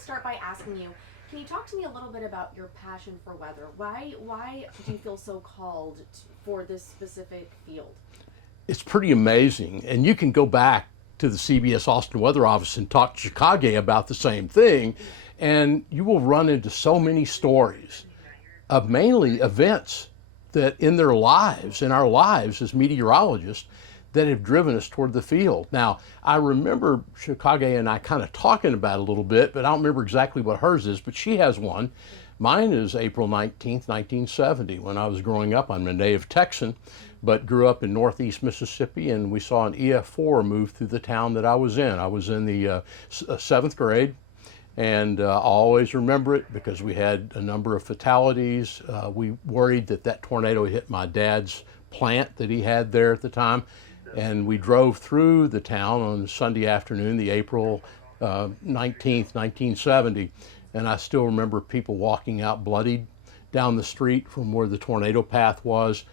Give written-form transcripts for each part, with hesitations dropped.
to start by asking you, can you talk to me a little bit about your passion for weather? Why do you feel so called for this specific field? It's pretty amazing. And you can go back to the CBS Austin Weather Office and talk to Chicago about the same thing, and you will run into so many stories of mainly events that in their lives, in our lives as meteorologists, that have driven us toward the field. Now, I remember Chicago and I kind of talking about it a little bit, but I don't remember exactly what hers is, but she has one. Mine is April 19th, 1970. When I was growing up, I'm a native Texan, but grew up in northeast Mississippi, and we saw an EF4 move through the town that I was in. I was in the 7th grade, and I always remember it because we had a number of fatalities. We worried that that tornado hit my dad's plant that he had there at the time, and we drove through the town on Sunday afternoon, the April 19th, 1970, and I still remember people walking out bloodied down the street from where the tornado path was,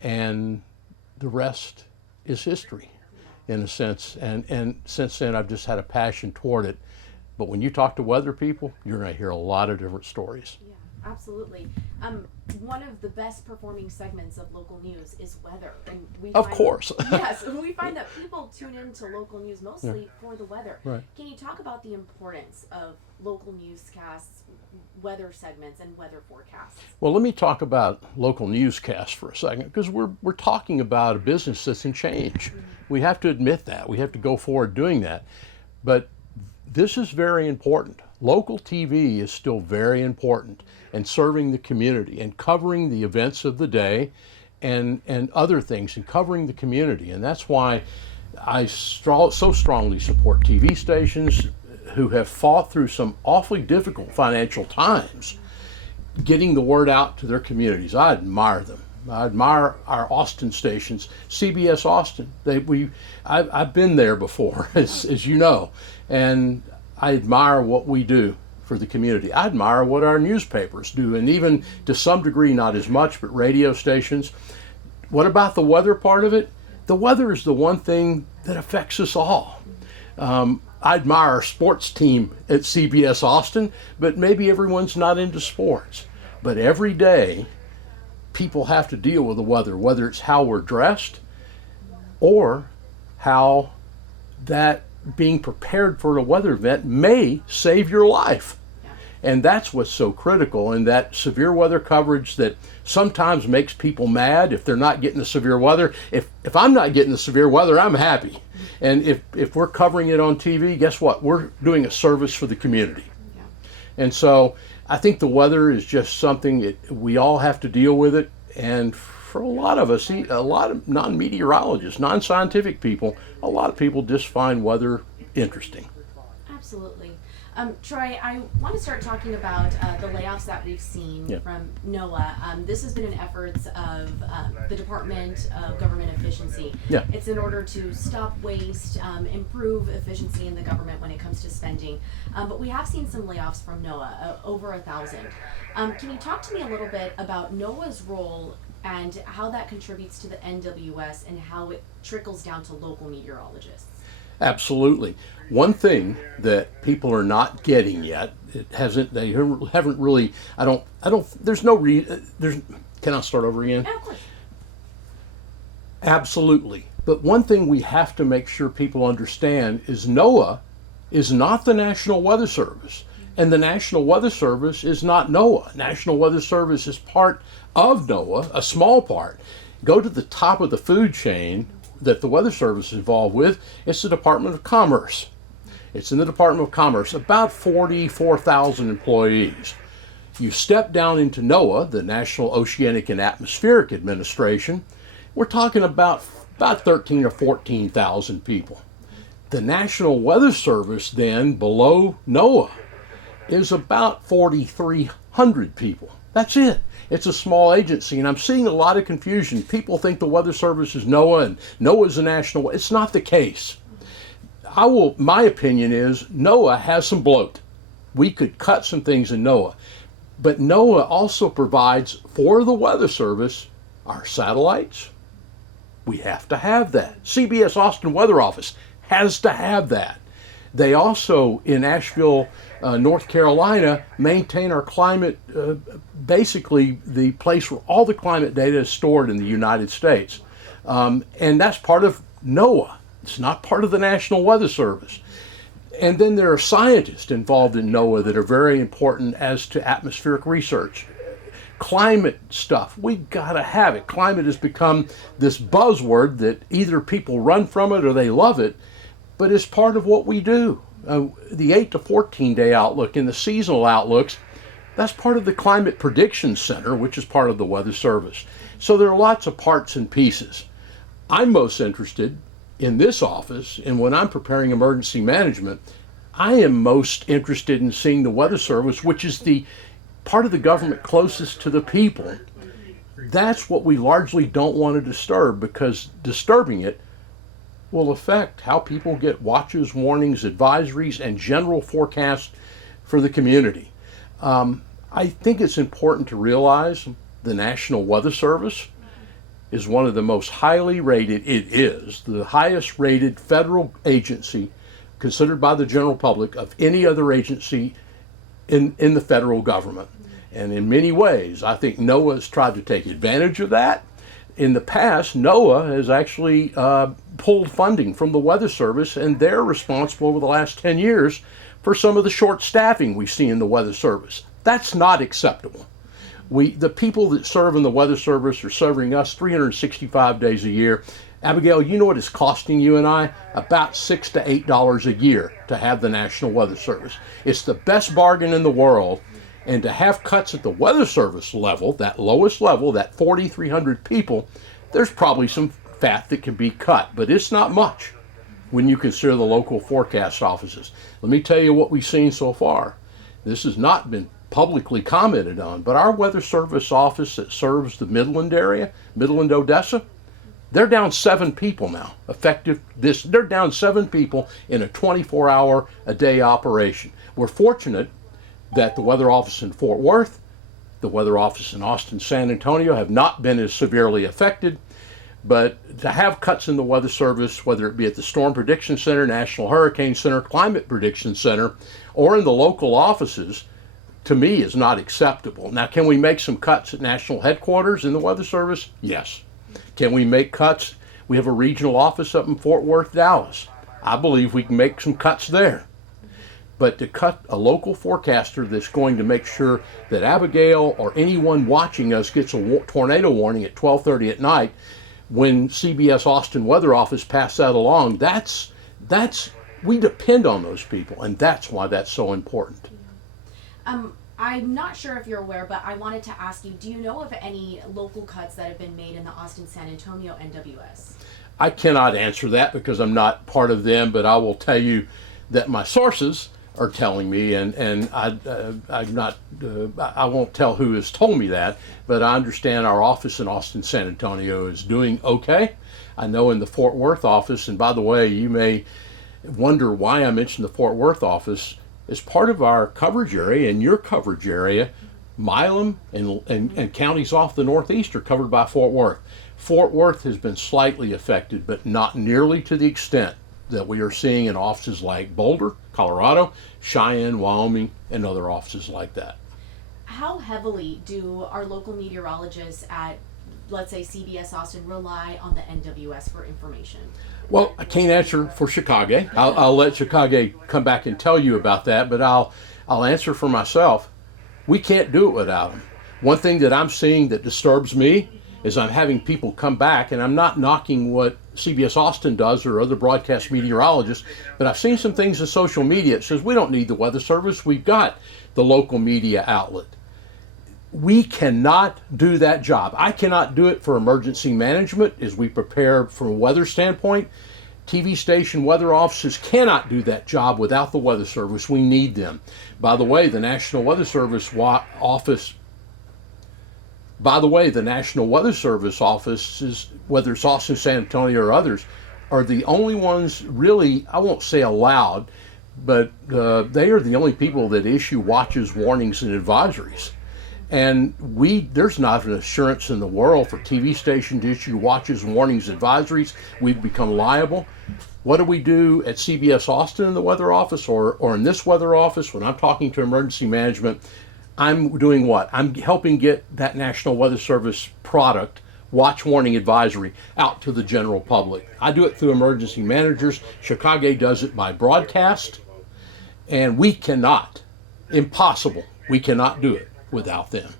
and the rest is history in a sense. And since then, I've just had a passion toward it. But when you talk to weather people, you're going to hear a lot of different stories. Yeah, absolutely. One of the best performing segments of local news is weather, and Of course. Yes, we find that people tune into local news mostly for the weather. Right. Can you talk about the importance of local newscasts, weather segments, and weather forecasts? Well, let me talk about local newscasts for a second, because we're talking about a business that's in change. We have to admit that. We have to go forward doing that. But this is very important. Local TV is still very important in serving the community and covering the events of the day and other things, and covering the community. And that's why I so strongly support TV stations who have fought through some awfully difficult financial times, getting the word out to their communities. I admire them. I admire our Austin stations. CBS Austin, I've been there before, as you know, and I admire what we do for the community. I admire what our newspapers do, and even to some degree, not as much, but radio stations. What about the weather part of it? The weather is the one thing that affects us all. I admire our sports team at CBS Austin, but maybe everyone's not into sports. But every day, people have to deal with the weather, whether it's how we're dressed or how that being prepared for a weather event may save your life. And that's what's so critical, in that severe weather coverage that sometimes makes people mad if they're not getting the severe weather. If I'm not getting the severe weather, I'm happy. And if we're covering it on TV, guess what? We're doing a service for the community. Yeah. And so I think the weather is just something that we all have to deal with it. And for a lot of us, a lot of non-meteorologists, non-scientific people, a lot of people just find weather interesting. Absolutely. Troy, I want to start talking about the layoffs that we've seen from NOAA. This has been an effort of the Department of Government Efficiency. Yeah. It's in order to stop waste, improve efficiency in the government when it comes to spending. But we have seen some layoffs from NOAA, over 1,000. Can you talk to me a little bit about NOAA's role and how that contributes to the NWS and how it trickles down to local meteorologists? Absolutely. One thing that people are not getting yet, they haven't really, there's no can I start over again? Yeah, of course. Absolutely. But one thing we have to make sure people understand is NOAA is not the National Weather Service, and the National Weather Service is not NOAA. National Weather Service is part of NOAA, a small part. Go to the top of the food chain that the Weather Service is involved with. It's the Department of Commerce. It's in the Department of Commerce, about 44,000 employees. You step down into NOAA, the National Oceanic and Atmospheric Administration, we're talking about 13 or 14,000 people. The National Weather Service then, below NOAA, is about 4,300 people. That's it. It's a small agency, and I'm seeing a lot of confusion. People think the Weather Service is NOAA and NOAA is a national. It's not the case. My opinion is NOAA has some bloat. We could cut some things in NOAA. But NOAA also provides for the Weather Service our satellites. We have to have that. CBS Austin Weather Office has to have that. They also, in Asheville, North Carolina, maintain our climate, basically the place where all the climate data is stored in the United States. And that's part of NOAA. It's not part of the National Weather Service. And then there are scientists involved in NOAA that are very important as to atmospheric research. Climate stuff, we gotta have it. Climate has become this buzzword that either people run from it or they love it, but it's part of what we do. The 8 to 14 day outlook and the seasonal outlooks, that's part of the Climate Prediction Center, which is part of the Weather Service. So there are lots of parts and pieces. I'm most interested in this office, and when I'm preparing emergency management, I am most interested in seeing the Weather Service, which is the part of the government closest to the people. That's what we largely don't want to disturb, because disturbing it will affect how people get watches, warnings, advisories, and general forecasts for the community. I think it's important to realize the National Weather Service is one of the most highly rated, it is the highest rated federal agency considered by the general public of any other agency in the federal government. And in many ways, I think NOAA has tried to take advantage of that. In the past, NOAA has actually pulled funding from the Weather Service, and they're responsible over the last 10 years for some of the short staffing we see in the Weather Service. That's not acceptable. The people that serve in the Weather Service are serving us 365 days a year. Abigail, you know what it's costing you and I? About $6 to $8 a year to have the National Weather Service. It's the best bargain in the world. And to have cuts at the Weather Service level, that lowest level, that 4,300 people, there's probably some fat that can be cut, but it's not much when you consider the local forecast offices. Let me tell you what we've seen so far. This has not been publicly commented on, but our Weather Service office that serves the Midland area, Midland, Odessa, they're down 7 people now, they're down 7 people in a 24-hour-a-day operation. We're fortunate that the weather office in Fort Worth, the weather office in Austin, San Antonio have not been as severely affected, but to have cuts in the Weather Service, whether it be at the Storm Prediction Center, National Hurricane Center, Climate Prediction Center, or in the local offices, to me is not acceptable. Now, can we make some cuts at national headquarters in the Weather Service? Yes. Can we make cuts? We have a regional office up in Fort Worth, Dallas. I believe we can make some cuts there. But to cut a local forecaster that's going to make sure that Abigail or anyone watching us gets a tornado warning at 12:30 at night when CBS Austin Weather Office passed that along, we depend on those people, and that's why that's so important. I'm not sure if you're aware, but I wanted to ask you, do you know of any local cuts that have been made in the Austin, San Antonio NWS? I cannot answer that because I'm not part of them, but I will tell you that my sources are telling me, and I won't tell who has told me that, but I understand our office in Austin, San Antonio is doing okay. I know in the Fort Worth office, and by the way, you may wonder why I mentioned the Fort Worth office. As part of our coverage area and your coverage area, Milam and counties off the Northeast are covered by Fort Worth. Fort Worth has been slightly affected, but not nearly to the extent that we are seeing in offices like Boulder, Colorado, Cheyenne, Wyoming, and other offices like that. How heavily do our local meteorologists at, let's say, CBS Austin rely on the NWS for information? Well, I can't answer for Chicago. I'll let Chicago come back and tell you about that, but I'll answer for myself. We can't do it without them. One thing that I'm seeing that disturbs me is I'm having people come back, and I'm not knocking what CBS Austin does or other broadcast meteorologists, but I've seen some things in social media that says we don't need the Weather Service, we've got the local media outlet. We cannot do that job. I cannot do it for emergency management as we prepare from a weather standpoint. TV station weather offices cannot do that job without the Weather Service. We need them. By the way, the National Weather Service offices, whether it's Austin, San Antonio, or others, are the only ones really, I won't say allowed, but they are the only people that issue watches, warnings, and advisories. And there's not an assurance in the world for TV station to issue watches, warnings, advisories. We've become liable. What do we do at CBS Austin in the weather office or in this weather office when I'm talking to emergency management? I'm doing what? I'm helping get that National Weather Service product, watch, warning, advisory, out to the general public. I do it through emergency managers. Chicago does it by broadcast. And we cannot, impossible, we cannot do it without them.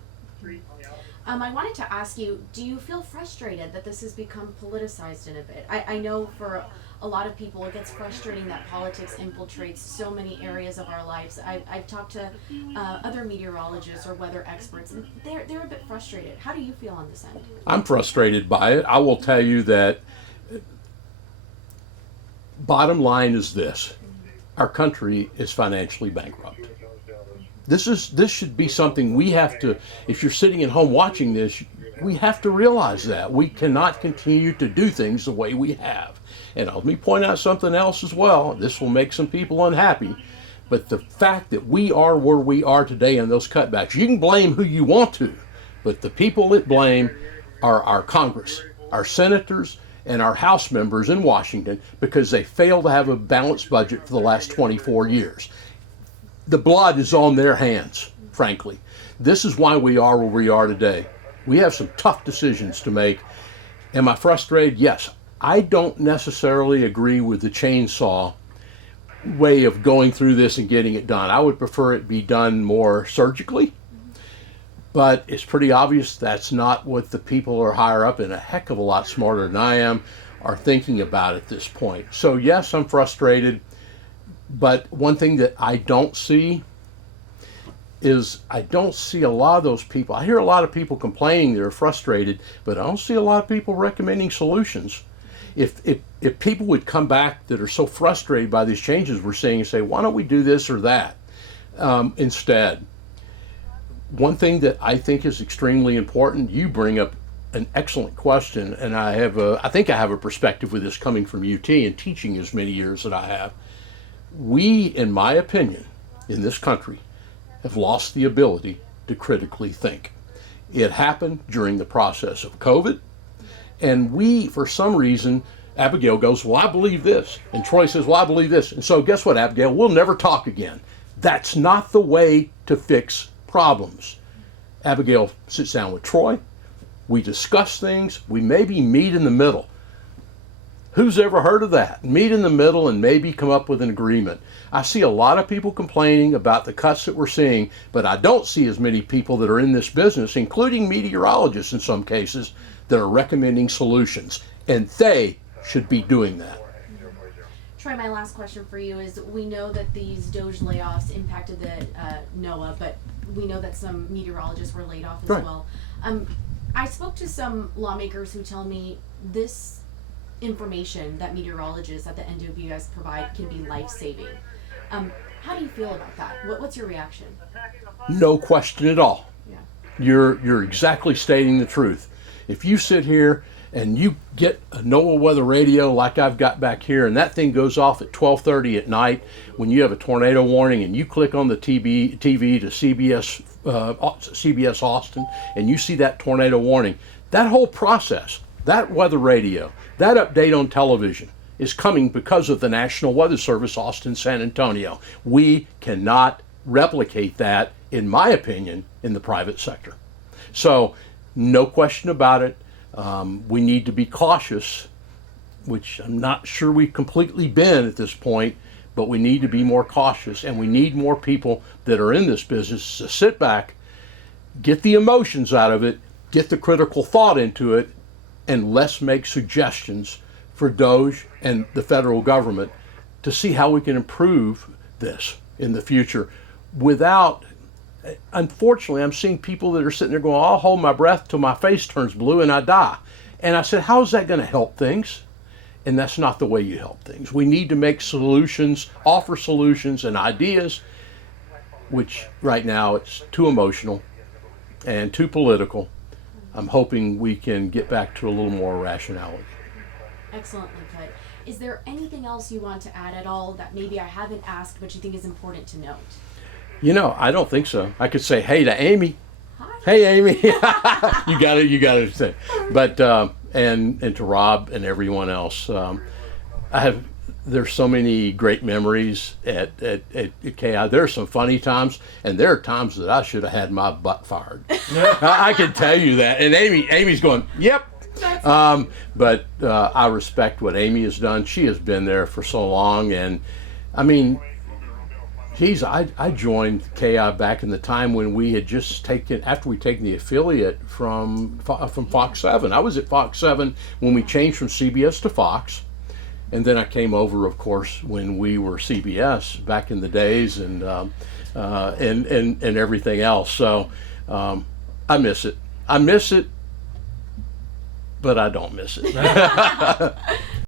I wanted to ask you, do you feel frustrated that this has become politicized in a bit? I know for a lot of people it gets frustrating that politics infiltrates so many areas of our lives. I've talked to other meteorologists or weather experts, and they're a bit frustrated. How do you feel on this end? I'm frustrated by it. I will tell you that bottom line is this. Our country is financially bankrupt. This should be something we have to, if you're sitting at home watching this, we have to realize that. We cannot continue to do things the way we have. And let me point out something else as well. This will make some people unhappy. But the fact that we are where we are today in those cutbacks, you can blame who you want to, but the people that blame are our Congress, our senators, and our House members in Washington because they failed to have a balanced budget for the last 24 years. The blood is on their hands, frankly. This is why we are where we are today. We have some tough decisions to make. Am I frustrated? Yes. I don't necessarily agree with the chainsaw way of going through this and getting it done. I would prefer it be done more surgically, but it's pretty obvious that's not what the people who are higher up and a heck of a lot smarter than I am are thinking about at this point. So yes, I'm frustrated. But one thing that I don't see is I don't see a lot of those people. I hear a lot of people complaining they're frustrated, but I don't see a lot of people recommending solutions. If people would come back that are so frustrated by these changes we're seeing and say, why don't we do this or that instead? One thing that I think is extremely important, you bring up an excellent question, and I think I have a perspective with this coming from UT and teaching as many years that I have. We, in my opinion, in this country, have lost the ability to critically think. It happened during the process of COVID, and we, for some reason, Abigail goes, well, I believe this, and Troy says, well, I believe this, and so guess what, Abigail, we'll never talk again. That's not the way to fix problems. Abigail sits down with Troy, we discuss things, we maybe meet in the middle. Who's ever heard of that? Meet in the middle and maybe come up with an agreement. I see a lot of people complaining about the cuts that we're seeing, but I don't see as many people that are in this business, including meteorologists in some cases, that are recommending solutions. And they should be doing that. Troy, my last question for you is, we know that these DOGE layoffs impacted the NOAA, but we know that some meteorologists were laid off as Right. well. I spoke to some lawmakers who tell me this information that meteorologists at the NWS provide can be life-saving. How do you feel about that? What's your reaction? No question at all. Yeah. You're exactly stating the truth. If you sit here and you get a NOAA weather radio like I've got back here, and that thing goes off at 12:30 at night when you have a tornado warning, and you click on the TV to CBS Austin, and you see that tornado warning, that whole process, that weather radio, that update on television is coming because of the National Weather Service Austin, San Antonio. We cannot replicate that, in my opinion, in the private sector. So, no question about it. We need to be cautious, which I'm not sure we've completely been at this point, but we need to be more cautious, and we need more people that are in this business to sit back, get the emotions out of it, get the critical thought into it, and let's make suggestions for DOGE and the federal government to see how we can improve this in the future without, unfortunately, I'm seeing people that are sitting there going, I'll hold my breath till my face turns blue and I die. And I said, how is that going to help things? And that's not the way you help things. We need to make solutions, offer solutions and ideas, which right now it's too emotional and too political. I'm hoping we can get back to a little more rationality. Excellently put. Is there anything else you want to add at all that maybe I haven't asked but you think is important to note? You know, I don't think so. I could say hey to Amy. Hi. Hey, Amy. you got to say. But and to Rob and everyone else, there's so many great memories at KEYE. There are some funny times, and there are times that I should have had my butt fired. I can tell you that. And Amy's going, yep. But I respect what Amy has done. She has been there for so long, and I mean, I joined KEYE back in the time when we had just taken, after we'd taken the affiliate from Fox 7. I was at Fox 7 when we changed from CBS to Fox, and then I came over, of course, when we were CBS back in the days, and everything else. So I miss it. I miss it, but I don't miss it.